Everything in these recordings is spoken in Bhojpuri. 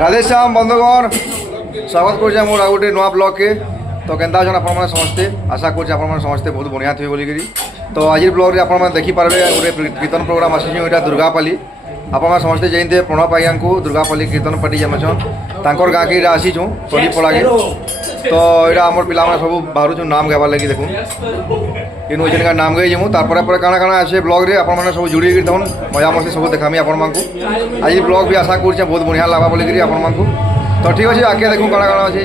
राधेश्याम बंधुगण स्वागत कर मोर आ गोटे नुआ ब्लॉग के तो केन्ता अच्छे आप समस्ते आशा कर समस्ते बहुत बढ़िया थे बोलिकी तो आज ब्लॉग में आप देखिपारे गोटे कीर्तन प्रोग्राम आसी दुर्गापाली आप समस्ते जानते प्रणव आज्ञा को दुर्गापाली कीर्तन पार्टी जमछन तांकर गाँ के आसीचु तलीपड़ा के तो यहाँ आम पिला सब बाहर नाम गाबार लगी देखूँ इन का नाम गई जमु तापर काଣା काଣା अच्छे ब्लॉग रे आप सब जुड़ी थन मजा मस्ती सब देखामी आपण आज ब्लॉग भी आशा कर बहुत बढ़िया लगा बोलिकी आपण तो ठीक अच्छे आगे देखूँ काଣା काଣା अच्छे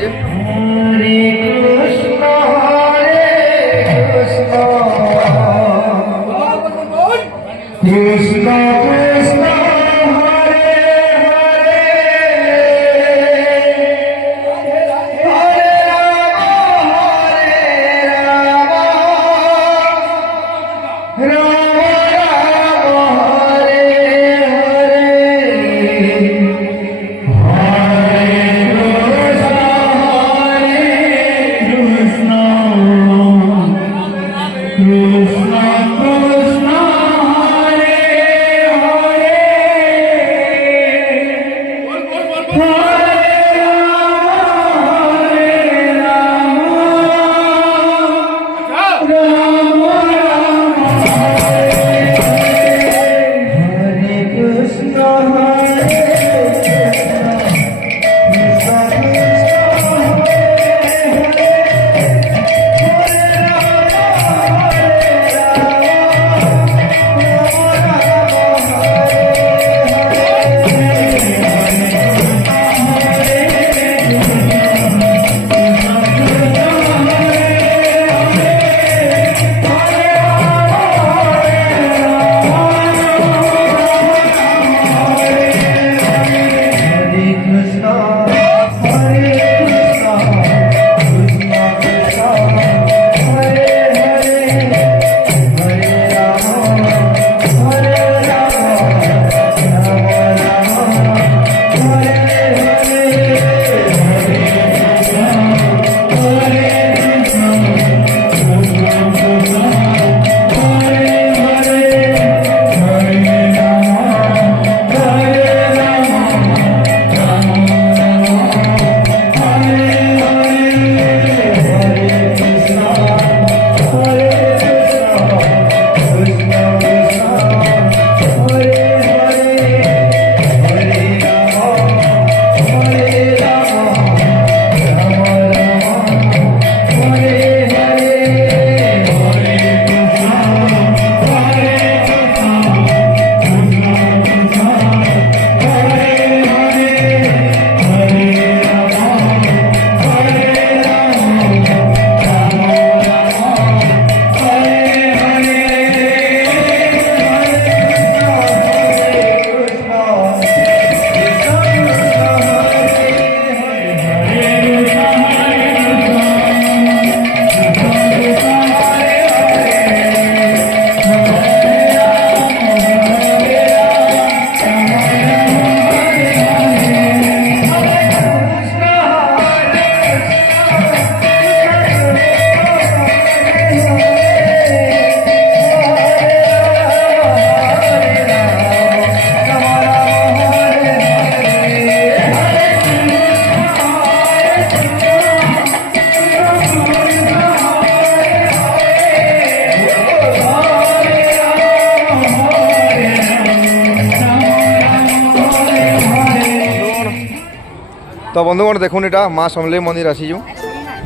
तो बंधुगण देखुन यहाँ माँ समलेई मंदिर आसीचु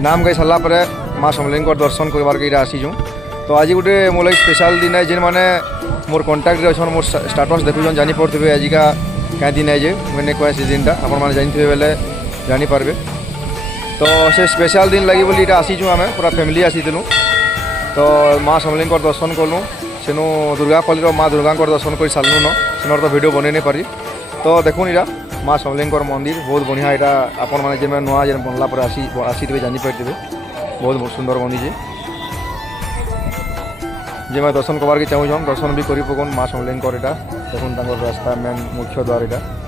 नाम गई सारा पर माँ समलेई दर्शन करवार के आसीचु तो आज गोटे मोर लगे स्पेशल दिन है जिन मैंने मोर कंटाक्ट अच्छे मोर स्टाटस देखुन जानीपे आज का क्या दिन है जे मैंने कह से दिन आप जानते बेले जानीपारे तो से स्पेशल दिन लगी बोली आसीचु आम पूरा फैमिली आसीलु तो माँ समलेई दर्शन कलु सेनु दुर्गापाली माँ दुर्गा दर्शन कर सारू न सेनर तो वीडियो बन नहीं पारी तो देखुन यहाँ माँ समलेई मंदिर बहुत बढ़िया यहाँ आपण मैंने जब नुआ जेन बनला पर आसी थे जानीपारे बहुत सुंदर बनी जे मैं दर्शन करवार के चाहूँ दर्शन भी कर पकन माँ समलेई यहाँ देखुन रास्ता मेन मुख्य द्वार यहाँ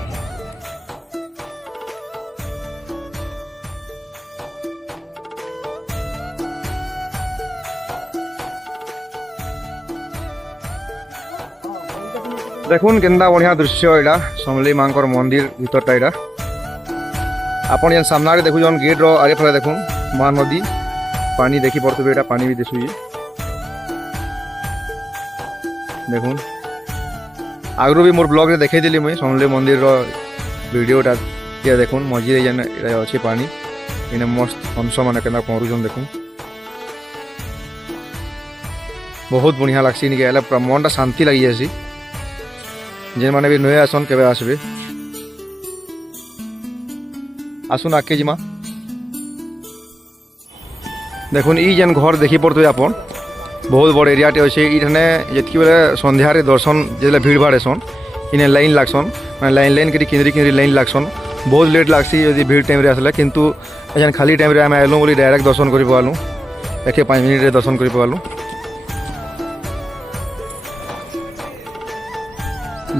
देखुन केन्दा बढ़िया दृश्य यहाँ समलेई माँ मंदिर भीतरटा यहाँ ଆପଣ ଯେନ୍ ସାମ୍ନାରେ ଦେଖୁଛନ୍ ଗେଟ୍ର ଆରେ ଫାରେ ଦେଖୁନ୍ ମହାନଦୀ ପାଣି ଦେଖି ପାରୁଥିବେ ଏଇଟା ପାଣି ବି ଦିଶୁଛି ଦେଖୁନ୍ ଆଗରୁ ବି ମୋର ବ୍ଲଗ୍ରେ ଦେଖେଇଥିଲି ମୁଇଁ ସମଲେଇ ମନ୍ଦିରର ଭିଡ଼ିଓଟା ଟିକେ ଦେଖୁନ୍ ମଝିରେ ଯେନ୍ ଏଇଟା ଅଛି ପାଣି ଏଇନେ ମସ୍ତ ହଂସ ମାନେ କେନ୍ତା ପହଁରୁଛନ୍ ଦେଖୁନ୍ ବହୁତ ବଢ଼ିଆ ଲାଗ୍ସି ନିକେ ହେଲେ ପୁରା ମନଟା ଶାନ୍ତି ଲାଗି ଯାଏସି ଯେନ୍ମାନେ ବି ନୁହେଁ ଆସନ୍ କେବେ ଆସିବେ আসুন আগে জিমা দেখুন এই যেন ঘর দেখি পড়তে আপন বহুত বড় এরিয়াটে অছে এইখানে যেতকি বেলে সন্ধ্যারে দর্শন যেলে ভিড় ভাড় এসন ইনে লাইন লাগসন মানে লাইন লাইন করে কিনরি কিনরি লাইন লাগসন বহুত লেট লাগছি যদি ভিড় টাইমরে আসলে কিন্তু এখানে খালি টাইমরে আমি আইলু বলি ডাইরেক্ট দর্শন করে পালু 1-5 মিনিটে দর্শন করে পালু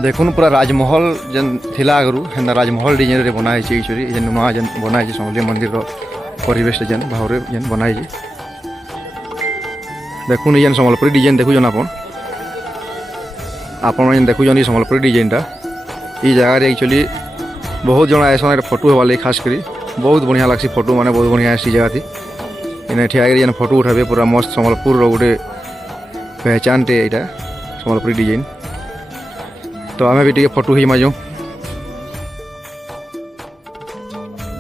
দেখুন পুরা রাজমহল যেন থিলা আগরু হেন্দা রাজমহল ডিজাইন বনা হয়েছে এইচুরি যেন নয়া যেন বনা হয়েছে সমলেই মন্দির পরিবেশটা যেন ভাবে যেন বনা হয়েছে দেখুন এই যেন সম্বলপুরী ডিজাইন দেখুছেন আপন যেন দেখুছেন এই সম্বলপুরী ডিজাইনটা এই জায়গায় একচুয়ালি বহুত জন আইসন ফটো হওয়ার লাগে খাস করে বহুত বঢ়িয়া লাগছে ফটো মানে বহুত বঢ়িয়া আসছে জায়গাতে এনে ঠিয়া করে যেন ফটো উঠাবে পুরা মস্ত সম্বলপুর গোটে পেহচানটে এইটা সম্বলপুরী ডিজাইন तो आम भी टे फटो ही माजू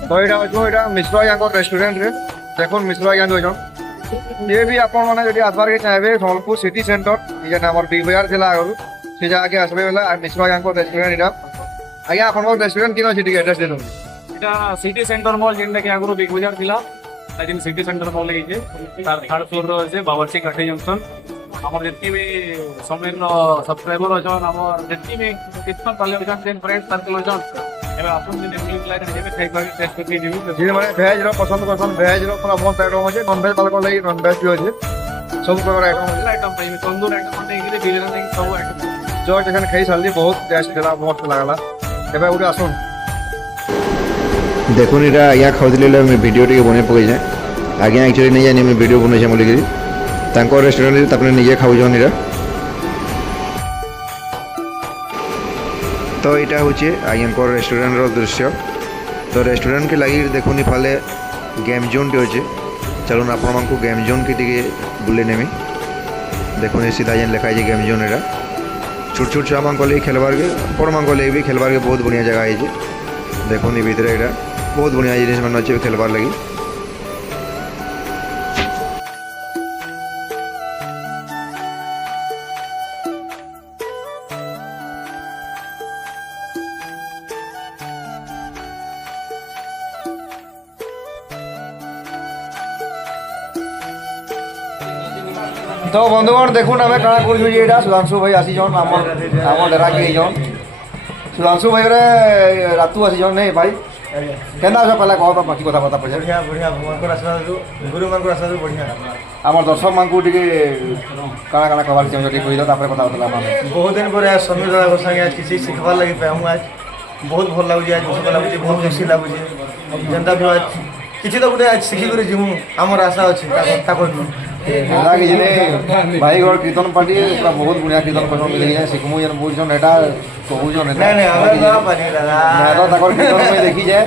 तो यहाँ मिश्रा यहाँ रेस्टोरेंट रे देखो मिश्रा यहाँ ये भी आपण मैंने आसबार के चाहिए सम्बलपुर सिटी सेंटर ये बिग बजार थी आगु से जगह के आसबे बोले मिश्रा यहाँ रेस्टोरेंट यहाँ आज्ञा आप रेस्टोरेंट किन अच्छी एड्रेस दे दूँ सिटी सेंटर मॉल जेनटा कि आगु बिग बजार थिला लेकिन सिटी सेंटर मॉल है थर्ड फ्लोर रे बावर्ची घाटी जंक्शन हमर जेती भी समलेर सब्सक्राइबर अछन हमर जेती भी कितना पहले अछन देन फ्रेंड्स सर्कल अछन एबे आपन दिन मिल लाइन जेबे खाइ बार टेस्ट करके दिबी जे माने वेज रो पसंद करसन वेज रो पूरा मस्त आइटम अछि नॉन वेज वाला लागि नॉन वेज भी अछि सब प्रकार आइटम पाइबे तंदूर आइटम माने इगले बिरयानी नहीं सब आइटम जो जखन खाइ साली बहुत टेस्ट देला मस्त लागला एबे उडे आसन देखुन इरा या खाउदिले मैं वीडियो टे बने पकै जाय आगे एक्चुअली नहीं जानी मैं वीडियो बनै छै बोली करी तांको रेस्टोरेंट तापने निजे खाऊन इरा तो यहाँ हूँ आज्ञा रेस्टोरेंट दृश्य तो रेस्टोरेंट के लगी देखुन फाले गेम जोन टे अच्छे चलो आपण मानक गेम जोन की टे बुले नेमी देखुन सीधा जेन लिखाई है गेम जोन यहाँ छोट छोट छुआ मान लगे खेलबार के बड़ मान लगे भी खेलबार के बहुत बढ़िया जगह है देखुन भितर यहाँ बहुत बढ़िया जिनिस मान अच्छे खेलबार लगी तो बंधुगण देखुन आम क्या कर सुधांशु भाई आसीजन आम डेरा के जन सुधांशु भाई रे रातू आसीजन नहीं भाई केना अच्छा पहले कह तो बाकी कथा बता पड़े बढ़िया बढ़िया भगवान को आशीर्वाद गुरु मान को आशीर्वाद बढ़िया आम दर्शक मान को टिके काना काना कहबार चाहिए टिके कहि दो तापर कथा बतला बहुत दिन पर आज समीर दादा संगे आज किसी सिखबार लगी पाऊँ आज बहुत भल लगुच आज भल लगुच बहुत खुशी लगुच जनता भी आज किसी तो गोटे आज शिखिक जीवु आमर आशा अच्छी भाई घर कीर्तन पार्टी पूरा बहुत बढ़िया कीर्तन पसंद मिले शिखमु जन बुझन एटा कहूजन एटा नहीं कीर्तन में देखी जाए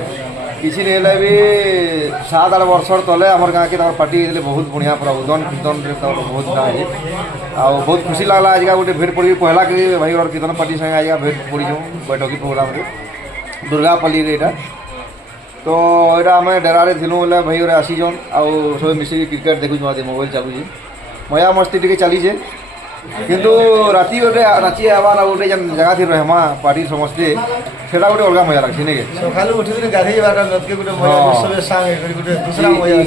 किसी नहीं भी 7-8 वर्ष तले आम गाँव के पार्टी बहुत बढ़िया पूरा उदन कीर्तन बहुत गाँव है बहुत खुशी लगला आज गोटे भेट पड़ी पहला के भाई घर कीर्तन पार्टी संगे आज भेट पड़ी बैठकी प्रोग्राम दुर्गापल्ली यहाँ तो यहाँ आम डेरारे थिलु बोले भाई गोटे आसीजन आउ सब मिसिक क्रिकेट देखु मोबाइल चलुची मजा मस्ती टे चलीचे किंतु राति गोटे नाची आवार गोटे जेन जगह थी रहमा पार्टी समस्ते सेटा गोटे अलग मजा लगसी नहीं सकाल उठी गाधे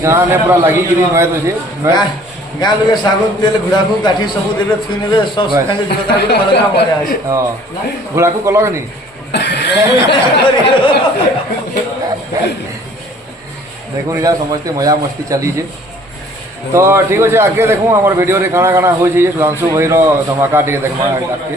गाँव में पूरा लगी नया तो गाँ लोग सागुन तेल घोड़ा को काठी सब देवे थुई ने सब घोड़ा को कलक नहीं देखो इधर समझते मजा मस्ती चली है तो ठीक अच्छे आगे देखूँ हमारे वीडियो रे काना काना हो सुधांशु भाई धमाका टे देखमा आगे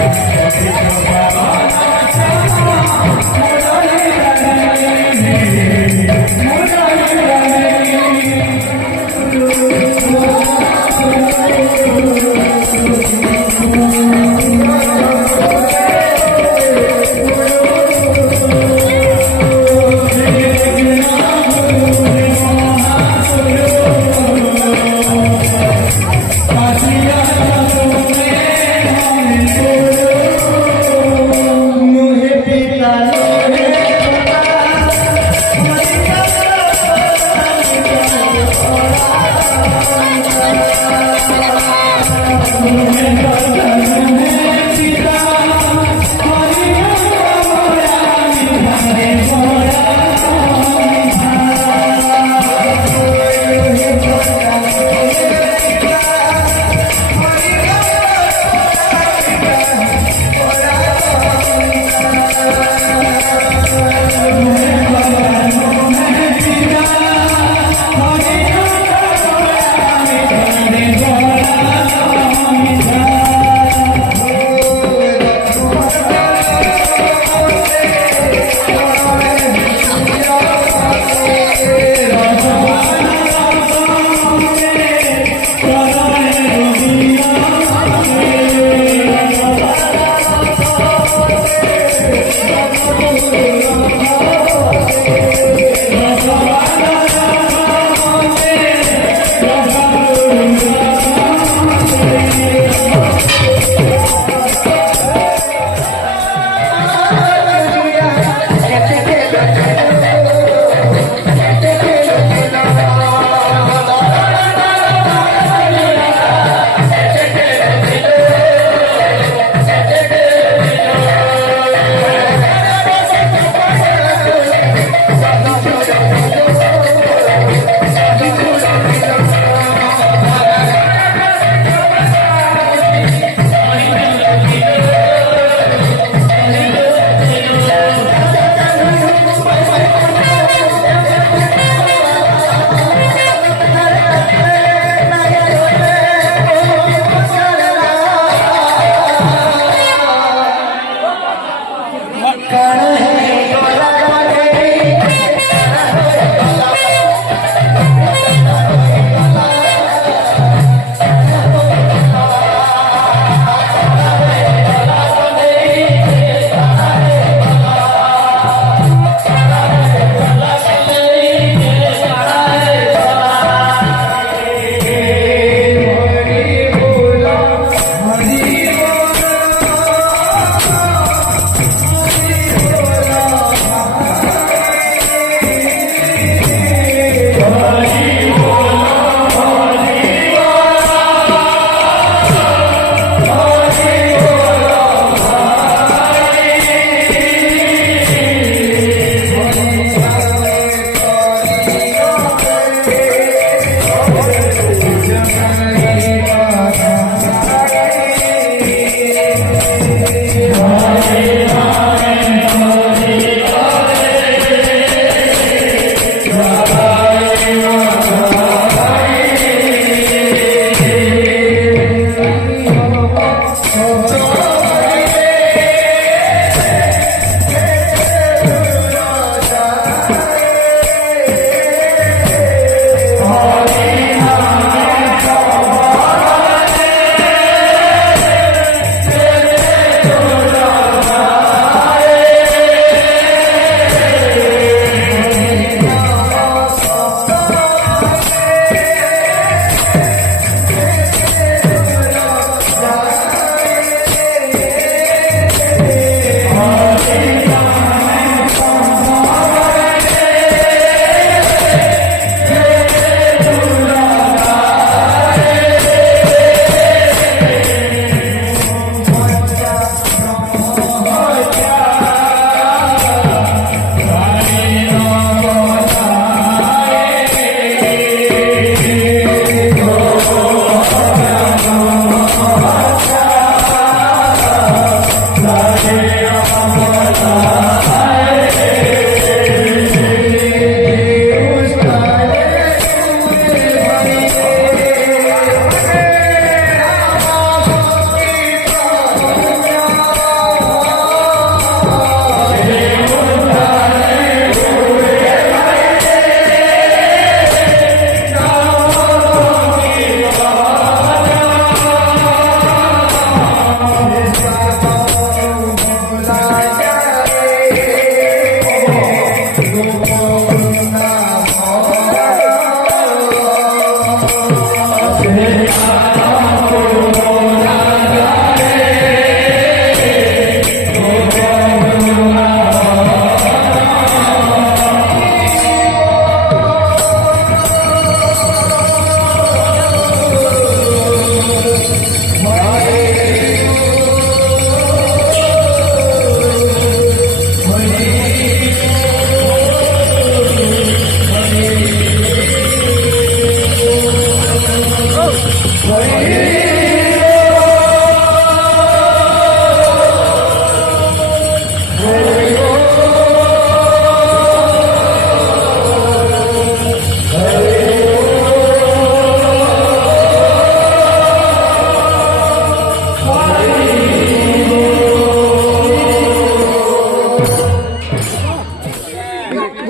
Thank you.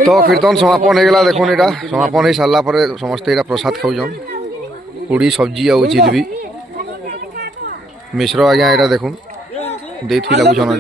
তো কীর্তন সমাপন হয়ে গেলা দেখুন এটা সমাপন হয়ে সারা পরে সমস্তে এটা প্রসাদ খাওছন পুরি সবজি আর জিলবি মিশ্র আজ্ঞা এটা দেখুন ଦେଇଥି ଲାଗୁଛନ୍